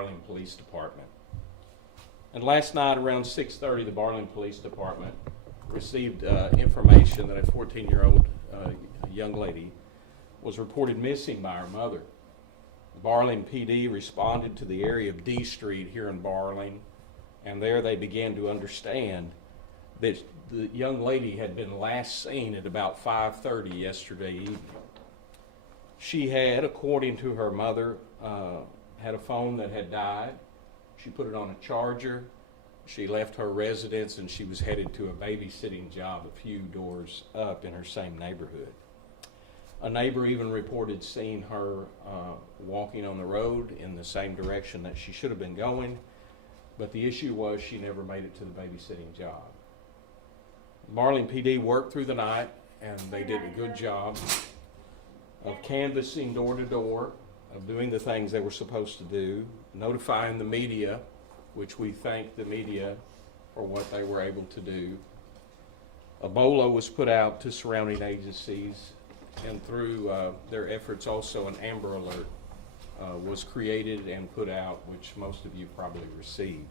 Barling Police Department. And last night around 6:30, the Barling Police Department received information that a 14-year-old young lady was reported missing by her mother. The Barling PD responded to the area of D Street here in Barling, and there they began to understand that the young lady had been last seen at about 5:30 yesterday evening. She had, according to her mother, had a phone that had died. She put it on a charger. She left her residence and she was headed to a babysitting job a few doors up in her same neighborhood. A neighbor even reported seeing her walking on the road in the same direction that she should have been going, but the issue was she never made it to the babysitting job. Barling PD worked through the night and they did a good job of canvassing door to door, of doing the things they were supposed to do, notifying the media, which we thank the media for what they were able to do. A BOLO was put out to surrounding agencies, and through their efforts also an Amber Alert was created and put out, which most of you probably received.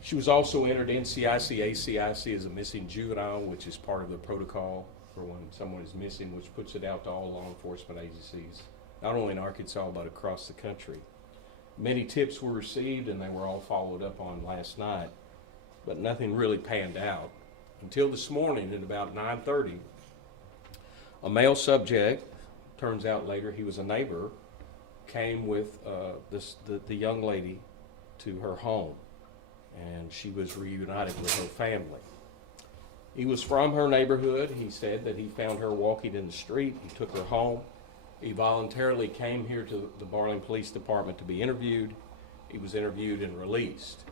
She was also entered NCIC, ACIC as a missing juvenile, which is part of the protocol for when someone is missing, which puts it out to all law enforcement agencies, not only in Arkansas, but across the country. Many tips were received and they were all followed up on last night, but nothing really panned out until this morning at about 9:30. A male subject, turns out later he was a neighbor, came with the young lady to her home, and she was reunited with her family. He was from her neighborhood. He said that he found her walking in the street. He took her home. He voluntarily came here to the Barling Police Department to be interviewed. He was interviewed and released.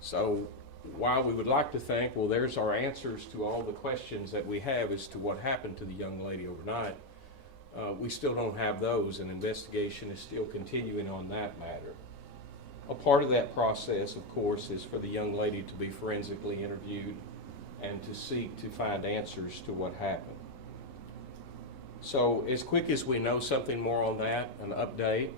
So while we would like to think, well, there's our answers to all the questions that we have as to what happened to the young lady overnight, we still don't have those, and investigation is still continuing on that matter. A part of that process, of course, is for the young lady to be forensically interviewed and to seek to find answers to what happened. So as quick as we know something more on that, an update,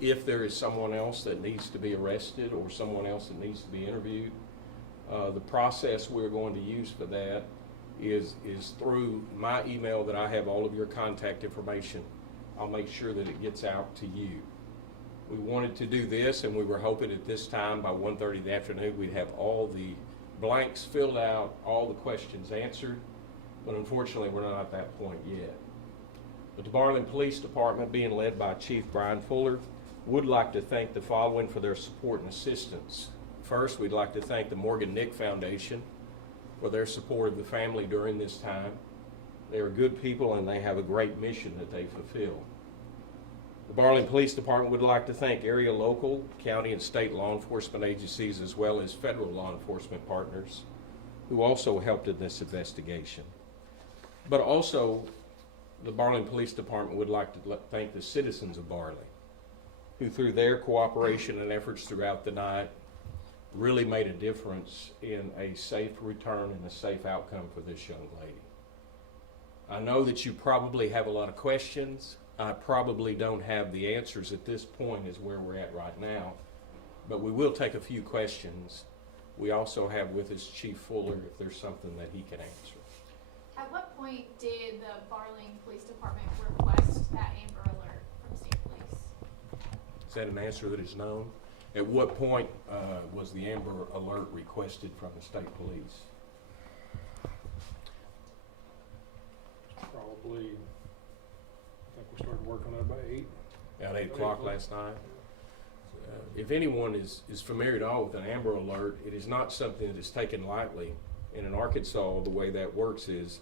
if there is someone else that needs to be arrested or someone else that needs to be interviewed, the process we're going to use for that is through my email that I have all of your contact information. I'll make sure that it gets out to you. We wanted to do this, and we were hoping at this time by 1:30 in the afternoon we'd have all the blanks filled out, all the questions answered, but unfortunately we're not at that point yet. But the Barling Police Department, being led by Chief Brian Fuller, would like to thank the following for their support and assistance. First, we'd like to thank the Morgan Nick Foundation for their support of the family during this time. They are good people and they have a great mission that they fulfill. The Barling Police Department would like to thank area, local, county, and state law enforcement agencies, as well as federal law enforcement partners who also helped in this investigation. But also, the Barling Police Department would like to thank the citizens of Barling, who through their cooperation and efforts throughout the night really made a difference in a safe return and a safe outcome for this young lady. I know that you probably have a lot of questions. I probably don't have the answers at this point is where we're at right now, but we will take a few questions. We also have with us Chief Fuller if there's something that he can answer. At what point did the Barling Police Department request that Amber Alert from State Police? Is that an answer that is known? At what point was the Amber Alert requested from the State Police? Probably, I think we started working on it by 8. At 8 o'clock last night? If anyone is familiar at all with an Amber Alert, it is not something that is taken lightly. And in Arkansas, the way that works is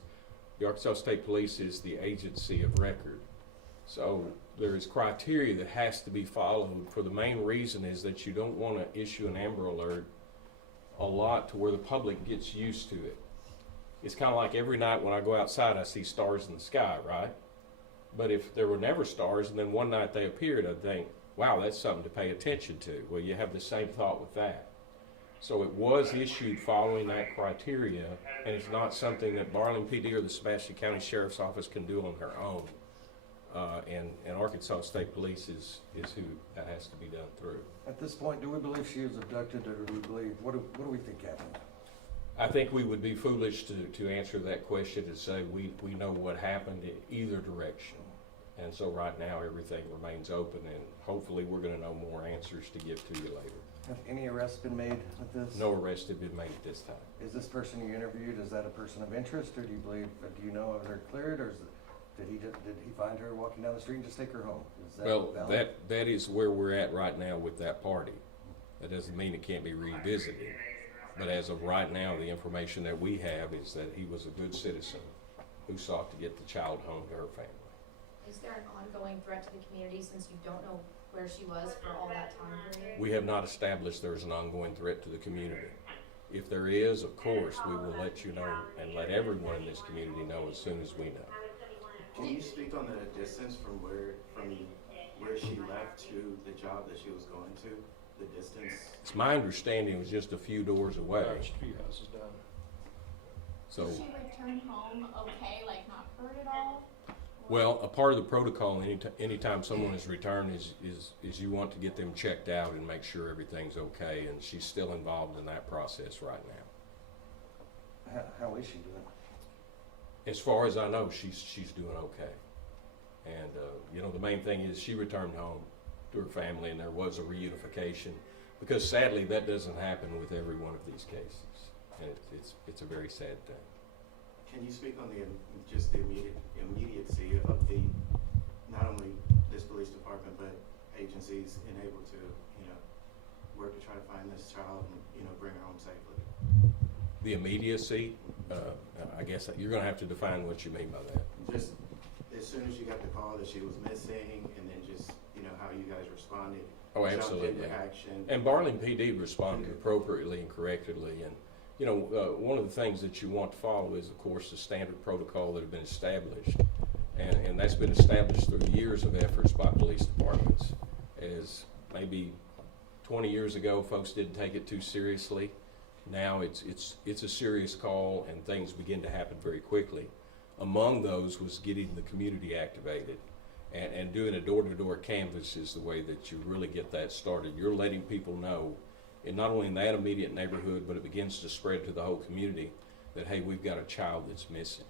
the Arkansas State Police is the agency of record. So there is criteria that has to be followed for the main reason is that you don't want to issue an Amber Alert a lot to where the public gets used to it. It's kind of like every night when I go outside I see stars in the sky, right? But if there were never stars and then one night they appeared, I'd think, wow, that's something to pay attention to. Well, you have the same thought with that. So it was issued following that criteria, and it's not something that Barling PD or the Sebastian County Sheriff's Office can do on their own. And Arkansas State Police is who that has to be done through. At this point, do we believe she was abducted, or do we believe, what do we think happened? I think we would be foolish to answer that question and say we know what happened in either direction. And so right now, everything remains open, and hopefully we're gonna know more answers to give to you later. Have any arrests been made with this? No arrests have been made at this time. Is this person you interviewed, is that a person of interest, or do you believe, do you know if they're cleared, or did he find her walking down the street and just take her home? Is that Well, valid? that is where we're at right now with that party. That doesn't mean it can't be revisited. But as of right now, the information that we have is that he was a good citizen who sought to get the child home to her family. Is there an ongoing threat to the community since you don't know where she was for all that time period? We have not established there's an ongoing threat to the community. If there is, of course, we will let you know and let everyone in this community know as soon as we know. Can you speak on the distance from where she left to the job that she was going to? The distance? It's my understanding it was just a few doors away. Just a few houses down. So, Did she return home okay, like not hurt at all? well, a part of the protocol anytime someone is returned is you want to get them checked out and make sure everything's okay, and she's still involved in that process right now. How is she doing? As far as I know, she's doing okay. And, you know, the main thing is she returned home to her family, and there was a reunification, because sadly that doesn't happen with every one of these cases. And it's a very sad thing. Can you speak on just the immediacy of not only this police department, but agencies able to, work to try to find this child and, bring her home safely? The immediacy, I guess you're gonna have to define what you mean by that. Just as soon as you got the call that she was missing, and then just, how you guys responded. Oh, jumped absolutely. into action. And Barling PD responded appropriately and correctly. And, one of the things that you want to follow is, of course, the standard protocol that have been established. And that's been established through years of efforts by police departments. As maybe 20 years ago, folks didn't take it too seriously. Now it's a serious call, and things begin to happen very quickly. Among those was getting the community activated. And doing a door-to-door canvas is the way that you really get that started. You're letting people know, and not only in that immediate neighborhood, but it begins to spread to the whole community, that, hey, we've got a child that's missing.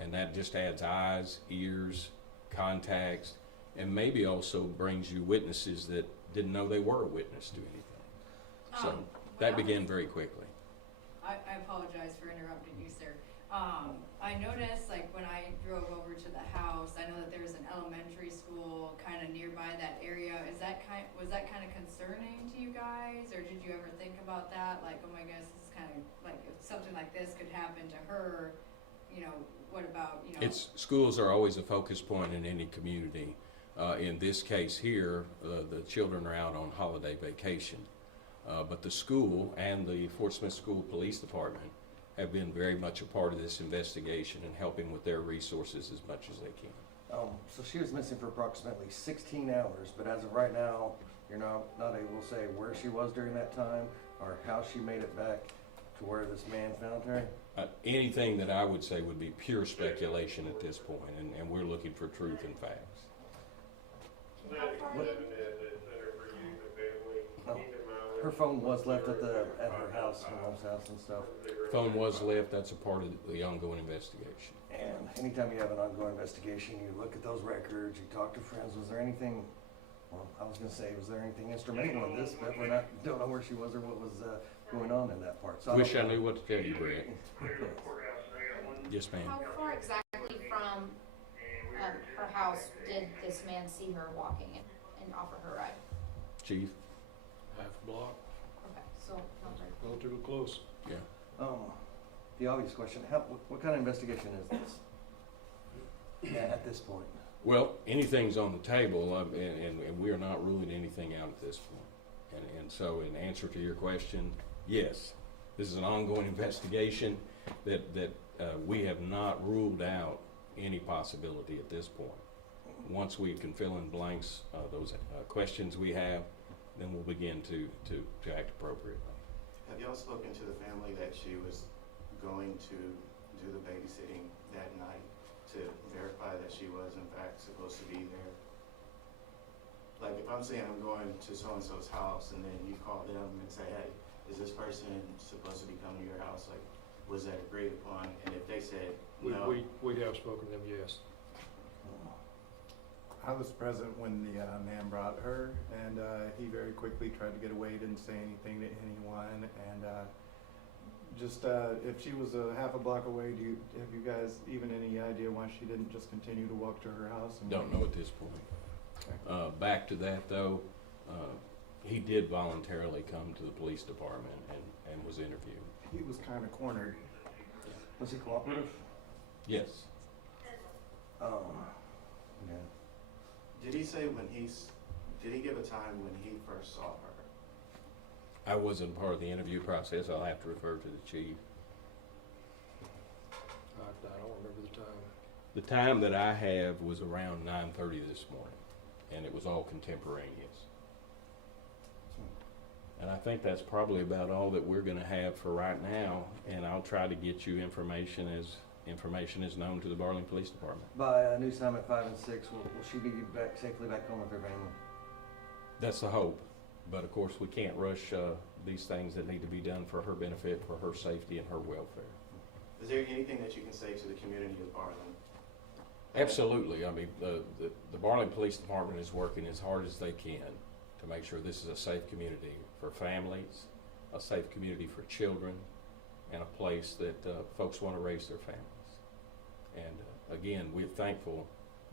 And that just adds eyes, ears, contacts, and maybe also brings you witnesses that didn't know they were a witness to anything. So that began very quickly. I apologize for interrupting you, sir. I noticed, like, when I drove over to the house, I know that there's an elementary school kind of nearby that area. Was that kind of concerning to you guys, or did you ever think about that? Like, oh my gosh, this is kind of like, if something like this could happen to her, what about, Schools are always a focus point in any community. In this case here, the children are out on holiday vacation. But the school and the Fort Smith School Police Department have been very much a part of this investigation and helping with their resources as much as they can. So she was missing for approximately 16 hours, but as of right now, you're not able to say where she was during that time, or how she made it back to where this man found her? Anything that I would say would be pure speculation at this point, and we're looking for truth and facts. How far did, Oh, her phone was left at her house, her mom's house and stuff. Phone was left, that's a part of the ongoing investigation. And anytime you have an ongoing investigation, you look at those records, you talk to friends, was there anything, well, I was gonna say, was there anything instrumental in this, but don't know where she was or what was going on in that part. So Wish I knew what to tell you, Brett. Yes, ma'am. How far exactly from her house did this man see her walking and offer her a ride? Chief? Half a block, Okay, so not very close. relatively close. Yeah. The obvious question, what kind of investigation is this? At this point? Well, anything's on the table, and we are not ruling anything out at this point. And so in answer to your question, yes, this is an ongoing investigation that we have not ruled out any possibility at this point. Once we can fill in blanks, those questions we have, then we'll begin to act appropriately. Have y'all spoken to the family that she was going to do the babysitting that night to verify that she was in fact supposed to be there. Like if I'm saying I'm going to so-and-so's house and then you call them and say, hey, is this person supposed to be coming to your house? Like, was that agreed upon? And if they said no. We have spoken to them, yes. I was present when the man brought her, and he very quickly tried to get away, didn't say anything to anyone, and just if she was a half a block away, have you guys even any idea why she didn't just continue to walk to her house? And Don't know at this point. Back to that though, he did voluntarily come to the police department and was interviewed. he was kind of cornered. Was he cooperative? Yes. Yeah. Did he say did he give a time when he first saw her? I wasn't part of the interview process. I'll have to refer to the chief. I don't remember the time. The time that I have was around 9:30 this morning, and it was all contemporaneous. And I think that's probably about all that we're gonna have for right now, and I'll try to get you information as information is known to the Barling Police Department. By news time at 5 and 6, will she be back safely back home with her family? That's the hope, but of course, we can't rush these things that need to be done for her benefit, for her safety and her welfare. Is there anything that you can say to the community of Barling? Absolutely. I mean, the Barling Police Department is working as hard as they can to make sure this is a safe community for families, a safe community for children, and a place that folks want to raise their families. And again, we're thankful,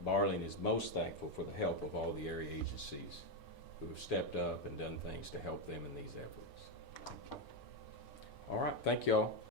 Barling is most thankful for the help of all the area agencies who have stepped up and done things to help them in these efforts. All right, thank y'all.